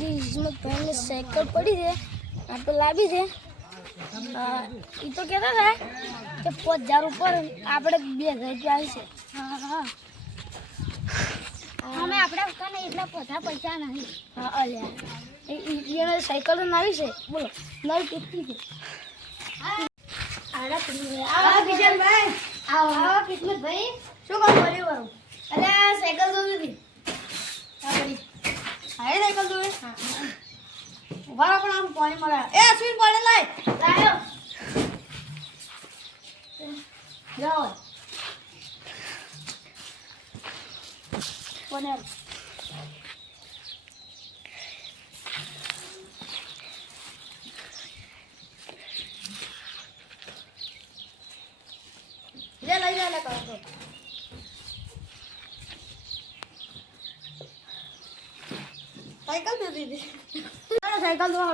કે હિસ્મતભાઈને સાયકલ પડી છે આપણે લાવી છે એ તો કહેતા હતા કે 5000 ઉપર આપણે 2000 રૂપિયા આવી છે હા હા અમે આપણે કને એટલા બધા પૈસા નહીં હા અલ્યા એને સાયકલ આવી છે બોલો નવી કેટલી છે આડા કિશનભાઈ આવો કિસ્મતભાઈ શું કામ કર્યું અરે સાયકલ જોવી હતી હા સાયકલ જોવે હા ઉભા પણ આમ પાણી મળે એ અશ્વિન પાણી લાય લાયો જાઓ કોને ले लई जा ले कर दो साइकिल दे दीदी अरे साइकिल दो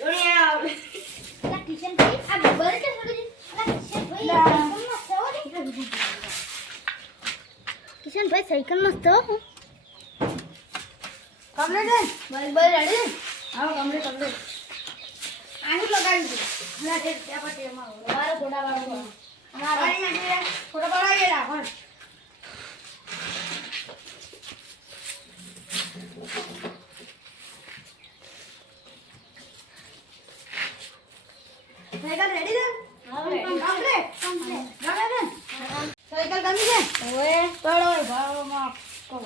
दुनिया अरे किशन भाई अब बर के छोड़ दी अरे किशन भाई साइकिल मस्त हो कमरे दे भाई भाई रेडी आओ कमरे कमरे आनी लगाई दे ना दे क्या पटे मारो वाला थोड़ा वाला हमारा पानी में दे थोड़ा बड़ा ये रहा कौन साइकिल रेडी है हां कंप्लीट गाना दे साइकिल गमी है ओए पड़ो भाव में को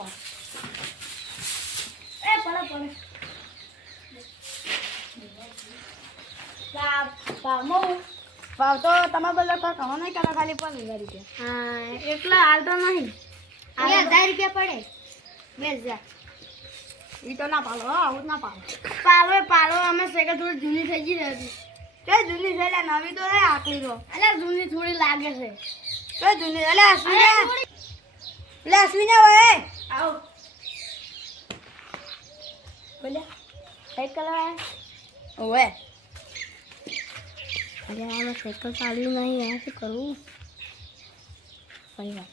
ए पड़ा पड़ा भाव तो तमा बदल का कहो नहीं करा खाली 5000 रुपया हां એટલા હાલ તો નહીં 2000 રૂપિયા પડે બેસ જા ઈ તો ના પાલો આવું ના પાલો પાલો પાલો અમે સાયકલ થોડી જૂની થઈ ગઈ હતી તે જૂની છે લે નવી તો હે આકલી તો અલે જૂની થોડી લાગે છે તે જૂની અલે અશ્વિના ઓય આવ બોલે સાયકલ ઓય अरे यार मैं साइकिल चालू नहीं है ऐसे करूँ सही बात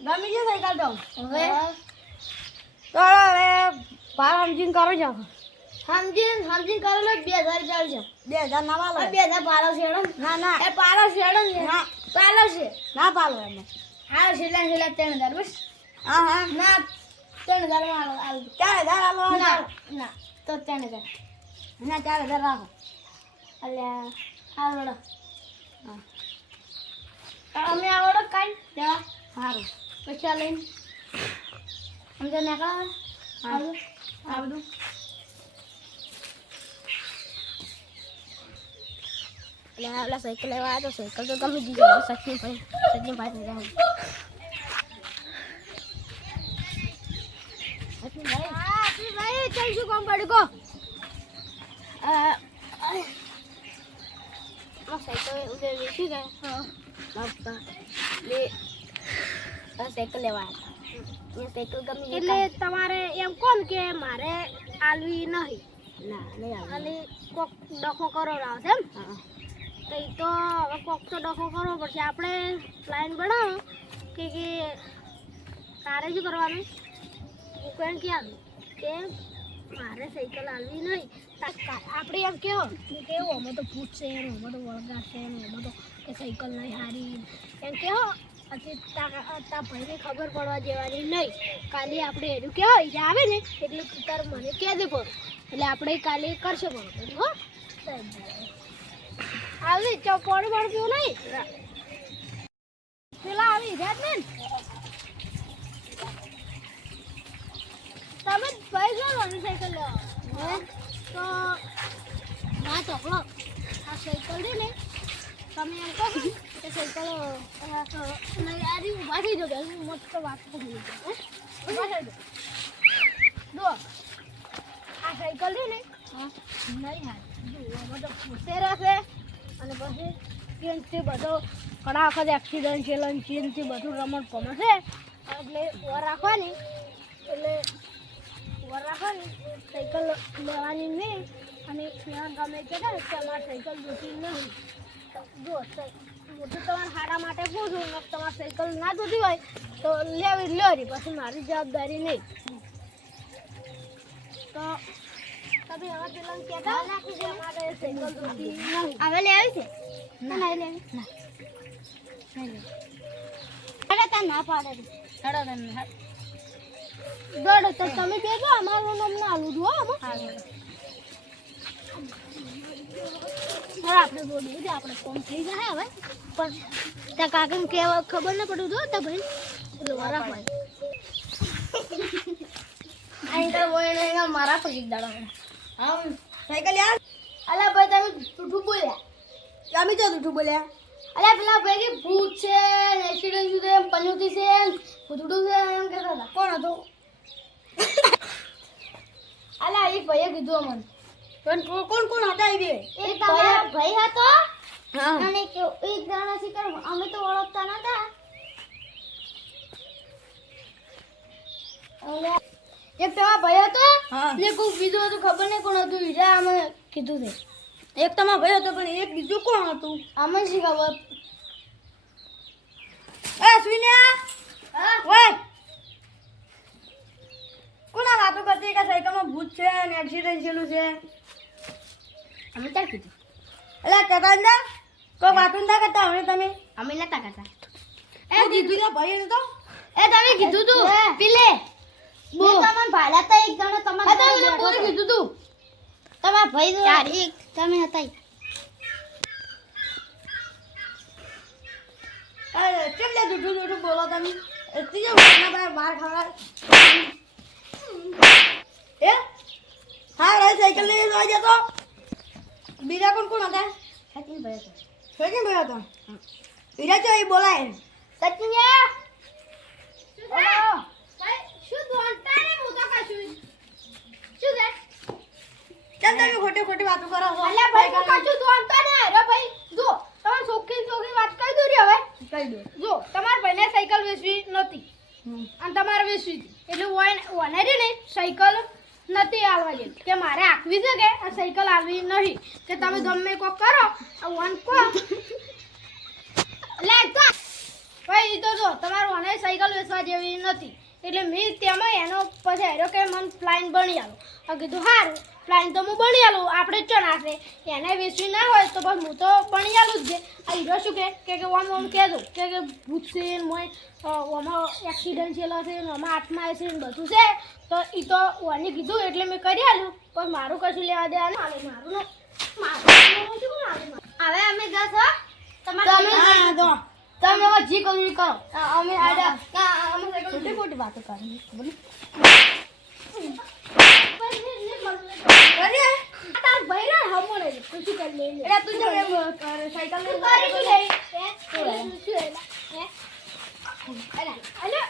गमी जो साइकिल तो હવે તો હવે બાર સમજીને કરો છો સમજીને કરો લો 2000 ચાલ છે 2000 ના પાલો 2000 પાલો છેડો ના ના એ પાલો છેડો ના પાલો છે ના પાલો એમ હા છેલ્લા 3000 બસ હા હા ના 3000 માં આલ 4000 આલો ના ના તો 3000 ના 4000 રાખો અલ્યા આવડો હા અમે આવડો કાઈ દેવા સારું પૈસા લઈને સમજે ને કા આવડું એટલે ઓલા સાયકલ લેવા આવ્યો તો સાયકલ તો ગમી દીધી સચિનભાઈ ને જાઉં સચિનભાઈ ચાલ શું કામ પડ્યું કો साइकिल उधर देखी गए हाँ बापा ले साइकिल लेवा ये साइकिल गमी એટલે તમારે એમ કોણ કે મારે આલવી નહીં ના નહીં આલી કોક ડખો કરો રાવ છે એમ હા તો ઈ તો હવે કોક તો ડખો કરવો પડશે આપણે પ્લાન બનાવો કે તારે શું કરવાનું હું કેમ કે મારે સાયકલ આલવી નહીં આપણે એમ કેવું અમે તો પૂછશે ને અમે તો વળગાશે ને અમે તો કે સાયકલ નહીં હારી એમ કેવો પછી તા ભાઈને ખબર પડવા જેવાની નહીં કાલે આપણે એનું કહેવાય જે આવે ને એટલે તાર મને કહેજે પડો એટલે આપણે કાલે કરશે પડો હો આવી ચોપડ પડતું નહીં પેલા આવી જાત ને તમે ભાઈ ગયો સાયકલ લેવા તો ના ચોકલો આ સાયકલ દે ને તમે એમ કહો કે સાયકલ નહીં આજી ઊભા થઈ જાઓ મસ્ત વાત કરી ઊભા થઈ દો આ સાયકલ દે ને હા નહીં હાલ બધો પૂછે રહેશે અને પછી ચેનથી બધો ઘણા વખત એક્સિડન્ટ છે ચેનથી બધું રમત ગમે છે એટલે ઓર રાખવાની એટલે ઓર રાખવાની સાયકલ લેવાની નહીં અને ગમે કે તમારે સાયકલ જોતી નહીં જો હું તો તમારા હાડા માટે પૂછું ને તમારી સાયકલ ના જોતી હોય તો લેવી લ્યો પછી મારી જવાબદારી નહીં તો તમે હવે પેલા કહેતા કે અમારે સાયકલ જોતી નહીં હવે લેવી છે ના નહીં લેવી ના નહીં લેવી અરે તા ના પાડે હેડો તને દોડો તો તમે કહેજો અમારું નામ ના આલું દો આપણે બોલીએ કે આપણે ફોન થઈ જાય હવે પણ ત્યાં કાકાને કહેવા ખબર ન પડ્યું તો ભાઈ દોરા હોય અહીં તો બોલે મારા પગી દાડો હા સાયકલ યાર અલા ભાઈ તમે જૂઠું બોલ્યા અમે તો જૂઠું બોલ્યા અલા પેલા ભાઈ કે ભૂત છે એક્સિડન્ટ છે પંજોતી છે ભૂતડું છે એમ કહેતા હતા કોણ હતો અલા એ ભાઈએ કીધું અમને પણ કોણ કોણ હતા એ બે એક તમારો ભાઈ હતો અને એક જણા છે કે અમે તો ઓળખતા નતા એક તમારો ભાઈ હતો ને કોઈ બીજો હતો ખબર નહીં કોણ હતું બીજા અમે કીધું છે એક તમારો ભાઈ હતો પણ એક બીજું કોણ હતું અમને શી ખબર એ સુન્યા ઓય કોના વાતો કરતી કે સાયકલમાં ભૂત છે અને એક્સિડન્ટ થયેલું છે અમે ક્યાં કીધું અલા કતાંદા કોઈ વાતો ના કરતા હવે તમે અમે નતા કરતા એ કીધું ને ભાઈ તો એ તમે કીધું તું પીલે બો તમને ભાડા તા એક જણો તમારે તમે પૂરે કીધું તું તમારા ભાઈ તો ચારી તમે હતા અરે કેમ લે જૂઠું બોલો તમે ત્રીજો ભાઈના બાર ખાવા એ હા રે સાયકલ લઈ જવા જતો બીજા કોણ હતા સચિન ભાઈ હતા બીજા તો એ બોલાય સચિન શું બોલતા ને હું તો કશું શું છે ચાલ તમે ખોટી વાતો કરો છો અલ્યા ભાઈ હું કશું બોલતા ને અરે ભાઈ જો તમે સોખી વાત કહી દો રે હવે કહી દો જો તમારા ભાઈને સાયકલ વેચવી નહોતી અને તમારે વેચવી હતી એટલે ઓને રે ને સાયકલ નથી આવવા દે કે મારે આખવી છે કે આ સાયકલ આવી નહીં કે તમે ગમે કોક કરો વન કો લે તો ભાઈ તો જો તમારું ઓને સાયકલ વેચવા જેવી નથી એટલે મેં તેમાં એનો પછી હેરો કે મને પ્લાન બની આલો આ કીધું સારું પ્લાન તો હું બની આલું આપણે જ નાખે એને વેચવી ના હોય તો બસ હું તો બની આલું જ છે આ હીરો શું કે ઓમ કહેજો કે ભૂત છે મોય ઓમાં એક્સિડન્ટ થયેલો છે ને આમાં હાથમાં છે ને બધું છે તો એ તો ઓને કીધું એટલે મેં કરી આલું પણ મારું કશું લેવા દેવાનું આવે મારું હવે અમે જશો તમારે તમે હવે જી કરવી કરો અમે અમે મોટી વાતો કરી તાર ભાઈ ના હમો લે તું શું કરી લે એટલે તું જે સાયકલ લે કરી શું લે શું લે અરે અરે